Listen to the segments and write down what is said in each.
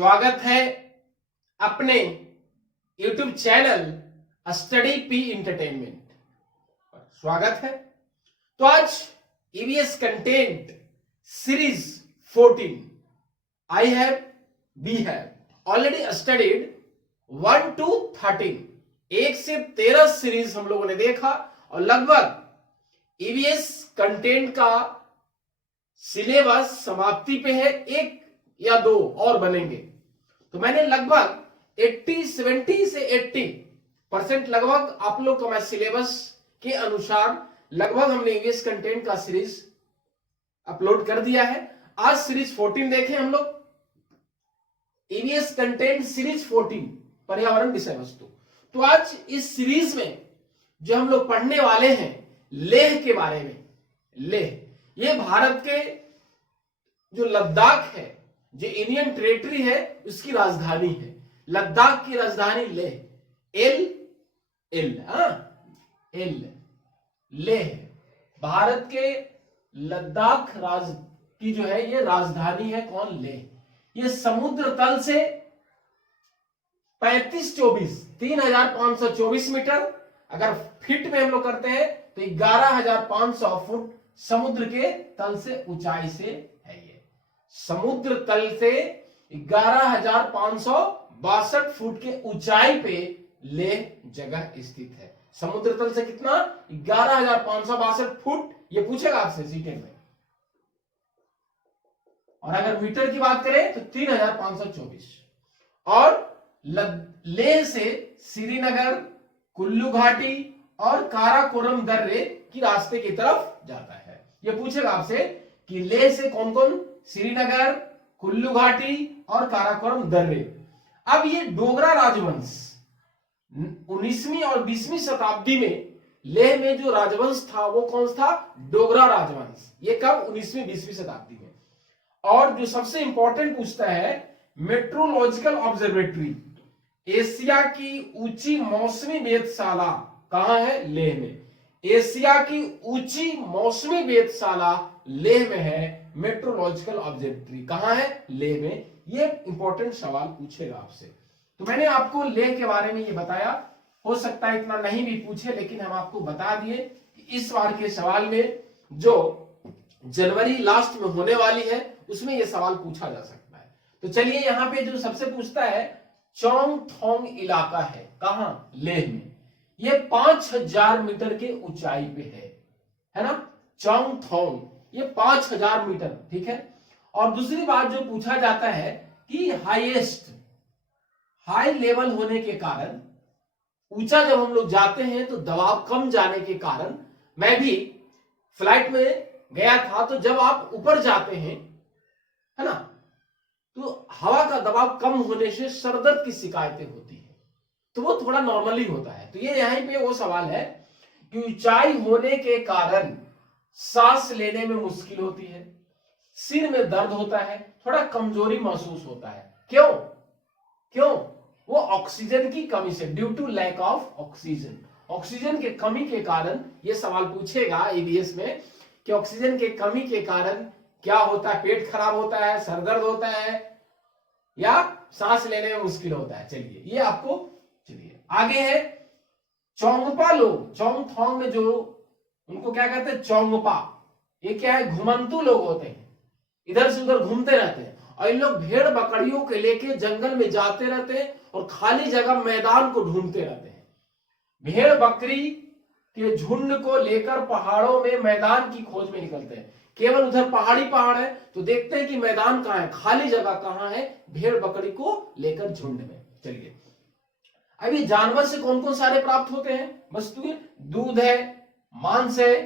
स्वागत है अपने YouTube channel study P entertainment पर। स्वागत है। तो आज EVS content series 14 I have we have already studied 1 to 13 1 से 13 सीरीज हम लोगों ने देखा और लगभग ईवीएस कंटेंट का सिलेबस समाप्ति पे है। 1 या 2 और बनेंगे। तो मैंने लगभग 70 से 80% लगभग आप लोग का मैं सिलेबस के अनुसार लगभग हमने ईवीएस कंटेंट का सीरीज अपलोड कर दिया है। आज सीरीज 14 देखें हम लोग। ईवीएस कंटेंट सीरीज 14 पर्यावरण विषय वस्तु। तो आज इस सीरीज में जो हम लोग पढ़ने वाले हैं लेह के बारे में। लेह ये भारत के जो लद्दाख है, जो इंडियन टेरिटरी है, उसकी राजधानी है। लद्दाख की राजधानी लेह। एल लेह भारत के लद्दाख की जो है ये राजधानी है। कौन? लेह। ये समुद्र तल से 3524 मीटर, अगर फीट में हम लोग करते हैं तो 11,500 फुट समुद्र के तल से ऊंचाई से है। ये समुद्र तल से 11,562 फुट के ऊंचाई पे लेह जगह स्थित है। समुद्र तल से कितना? 11,562 फुट। ये पूछेगा आपसे जीके में। और अगर मीटर की बात करें तो 3,524। और लेह से श्रीनगर, कुल्लू घाटी और काराकोरम दर्रे की रास्ते की तरफ जाता है। ये पूछेगा आपसे कि लेह से कौन कौन? श्रीनगर, कुल्लू घाटी और काराकोरम दर्रे। अब ये डोगरा राजवंश 19वीं और 20वीं शताब्दी में लेह में जो राजवंश था वो कौन था? डोगरा राजवंश। ये कब? 19वीं 20वीं शताब्दी में। और जो सबसे इंपॉर्टेंट पूछता है, मेट्रोलॉजिकल ऑब्जर्वेटरी, एशिया की ऊंची मौसमी वेधशाला कहां है? लेह में। एशिया की ऊंची मौसमी वेधशाला लेह में है। मेट्रोलॉजिकल ऑब्जर्वेटरी कहां है? लेह में। ये इंपॉर्टेंट सवाल पूछेगा आपसे। तो मैंने आपको लेह के बारे में ये बताया। हो सकता है इतना नहीं भी पूछे, लेकिन हम आपको बता दिए कि इस बार के सवाल में जो जनवरी लास्ट में होने वाली है उसमें ये सवाल पूछा जा सकता है। तो चलिए यहाँ पे जो सबसे पूछता है, चोंगथोंग इलाका है कहां? लेह में। ये 5,000 मीटर के ऊंचाई पे है ना। चोंगथोंग ये 5,000 मीटर, ठीक है। और दूसरी बात जो पूछा जाता है कि हाई लेवल होने के कारण, ऊंचा जब हम लोग जाते हैं तो दबाव कम जाने के कारण, मैं भी फ्लाइट में गया था तो जब आप ऊपर जाते हैं है ना, तो हवा का दबाव कम होने से सरदर्द की शिकायतें होती है। तो वो थोड़ा नॉर्मली होता है। तो ये यहीं पे वो सवाल है कि ऊंचाई होने के कारण सांस लेने में मुश्किल होती है, सिर में दर्द होता है, थोड़ा कमजोरी महसूस होता है। क्यों? वो ऑक्सीजन की कमी से, due to lack of oxygen. Oxygen के कमी के कारण ये सवाल पूछेगा ईवीएस में कि ऑक्सीजन के कमी के कारण क्या होता है? पेट खराब होता है, सरदर्द होता है, या सांस लेने में मुश्किल होता है। चलिए ये आपको, चलिए आगे है चोंगपा लोग। चोंगथोंग में जो उनको क्या कहते हैं? चोंगपा। ये क्या है? घुमंतू लोग होते हैं, इधर से उधर घूमते रहते हैं। और इन लोग भेड़ बकरियों के लेके जंगल में जाते रहते हैं और खाली जगह मैदान को ढूंढते रहते हैं। भेड़ बकरी के झुंड को लेकर पहाड़ों में मैदान की खोज में निकलते हैं। केवल उधर पहाड़ है तो देखते हैं कि मैदान कहां है, खाली जगह कहां है, भेड़ बकरी को लेकर झुंड में। चलिए अभी जानवर से कौन कौन सारे प्राप्त होते हैं वस्तुएं? दूध है, मांस है,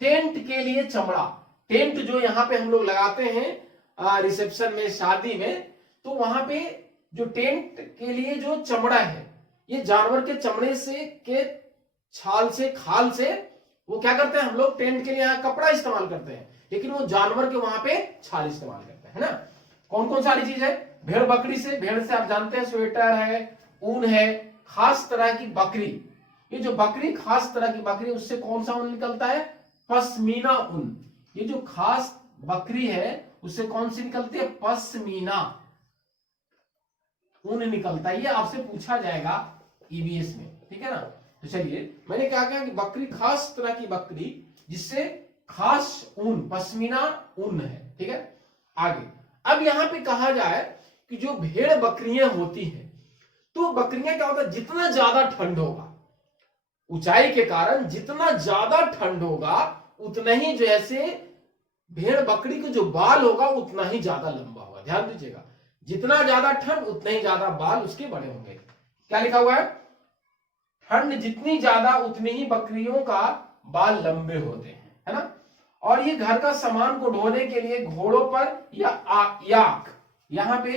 टेंट के लिए चमड़ा। टेंट जो यहाँ पे हम लोग लगाते हैं रिसेप्शन में, शादी में, तो वहां पे जो टेंट के लिए जो चमड़ा है, ये जानवर के चमड़े से, के छाल से, खाल से वो क्या करते हैं? हम लोग टेंट के लिए यहाँ कपड़ा इस्तेमाल करते हैं, लेकिन वो जानवर के वहां पे छाल इस्तेमाल करते हैं, है ना। कौन कौन सारी चीज है? भेड़ बकरी से, भेड़ से आप जानते हैं स्वेटर है, ऊन है, खास तरह की बकरी। ये जो बकरी, खास तरह की बकरी, उससे कौन सा ऊन निकलता है? पश्मीना ऊन। ये जो खास बकरी है उससे कौन सी निकलती है? पश्मीना। ऊन निकलता है, ये आपसे पूछा जाएगा ईवीएस में, ठीक है ना। तो चलिए, मैंने क्या कहा कि बकरी खास तरह की बकरी जिससे खास ऊन, पश्मीना ऊन है, ठीक है। आगे अब यहां पे कहा जाए कि जो भेड़ बकरियां होती हैं, तो बकरियां क्या होता है, जितना ज्यादा ठंड होगा, ऊंचाई के कारण जितना ज्यादा ठंड होगा उतना ही जैसे भेड़ बकरी का जो बाल होगा उतना ही ज्यादा लंबा होगा। ध्यान दीजिएगा, जितना ज्यादा ठंड उतना ही ज्यादा बाल उसके बड़े होंगे। क्या लिखा हुआ है, ठंड जितनी ज्यादा उतनी ही बकरियों का बाल लंबे होते हैं, है ना। और ये घर का सामान को ढोने के लिए घोड़ों पर या याक, यहाँ पे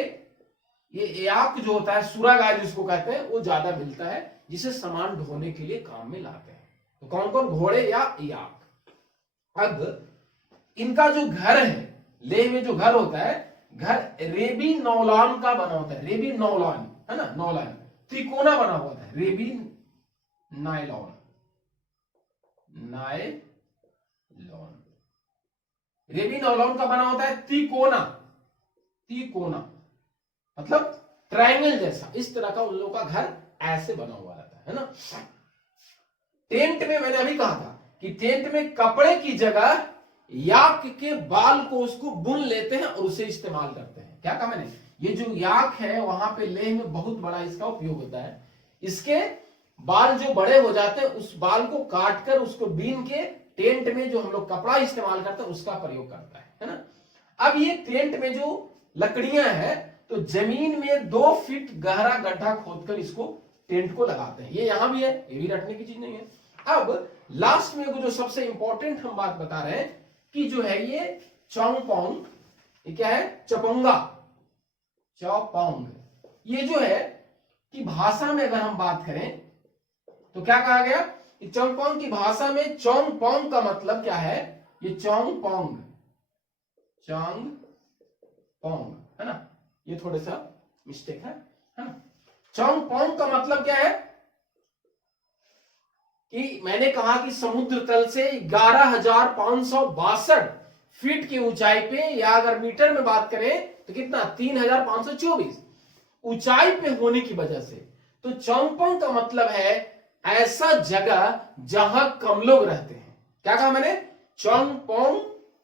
ये याक जो होता है, सूरा गाय जिसको कहते हैं, वो ज्यादा मिलता है, जिसे सामान ढोने के लिए काम में लाते हैं। तो कौन कौन, घोड़े या याक। अब इनका जो घर है, लेह में जो घर होता है, घर रेबी नौलान का बना होता है, रेबी नौलान, है ना, नौलान त्रिकोना बना होता है, रेबी नायलॉन, नायलॉन, रेबी नौलॉन का बना होता है त्रिकोना, त्रिकोना मतलब ट्रायंगल जैसा, इस तरह का उन लोगों का घर ऐसे बना हुआ रहता है ना। टेंट में मैंने अभी कहा था कि टेंट में कपड़े की जगह याक के बाल को उसको बुन लेते हैं और उसे इस्तेमाल करते हैं। क्या कहा मैंने, ये जो याक है वहां पे लेह में बहुत बड़ा इसका उपयोग होता है। इसके बाल जो बड़े हो जाते हैं, उस बाल को काटकर उसको बीन के टेंट में जो हम लोग कपड़ा इस्तेमाल करते हैं उसका प्रयोग करता है ना। अब ये टेंट में जो लकड़ियां हैं, तो जमीन में 2 फीट गहरा गड्ढा खोदकर इसको टेंट को लगाते हैं। ये यहां भी है, ये भी रटने की चीज नहीं है। अब लास्ट में जो सबसे इंपॉर्टेंट हम बात बता रहे हैं कि जो है ये चौंगपोंग, ये क्या है, चपोंगा, चौपोंग, ये जो है कि भाषा में अगर हम बात करें तो क्या कहा गया, चौंगपोंग की भाषा में चौंगपोंग का मतलब क्या है, ये चौंगपोंग, चौंगपोंग, है ना, ये थोड़ा सा मिस्टेक है ना। चौंगपोंग का मतलब क्या है कि मैंने कहा कि समुद्र तल से 11,562 फीट की ऊंचाई पे, या अगर मीटर में बात करें तो कितना, 3,524 ऊंचाई पे होने की वजह से। तो चौंगपोंग का मतलब है ऐसा जगह जहां कम लोग रहते हैं। क्या कहा मैंने, चौंगपोंग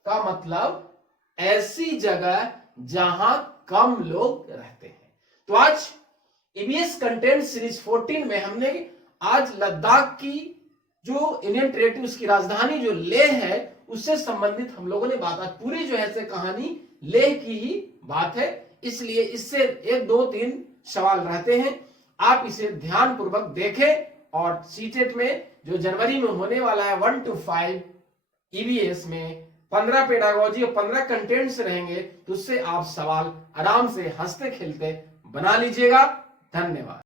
का मतलब ऐसी जगह जहां कम लोग रहते हैं। तो आज ईबीएस कंटेंट सीरीज 14 में हमने आज लद्दाख की जो इंडियन टेरिटरी, उसकी राजधानी जो लेह है, उससे संबंधित हम लोगों ने बात, आज पूरी जो है से कहानी लेह की ही बात है। इसलिए इससे 1, 2, 3 सवाल रहते हैं, आप इसे ध्यान पूर्वक देखें और सीटेट में जो जनवरी में होने वाला है 1 to 5 ईवीएस में 15 पेडागोजी और 15 कंटेंट्स रहेंगे, तो उससे आप सवाल आराम से हंसते खेलते बना लीजिएगा। धन्यवाद।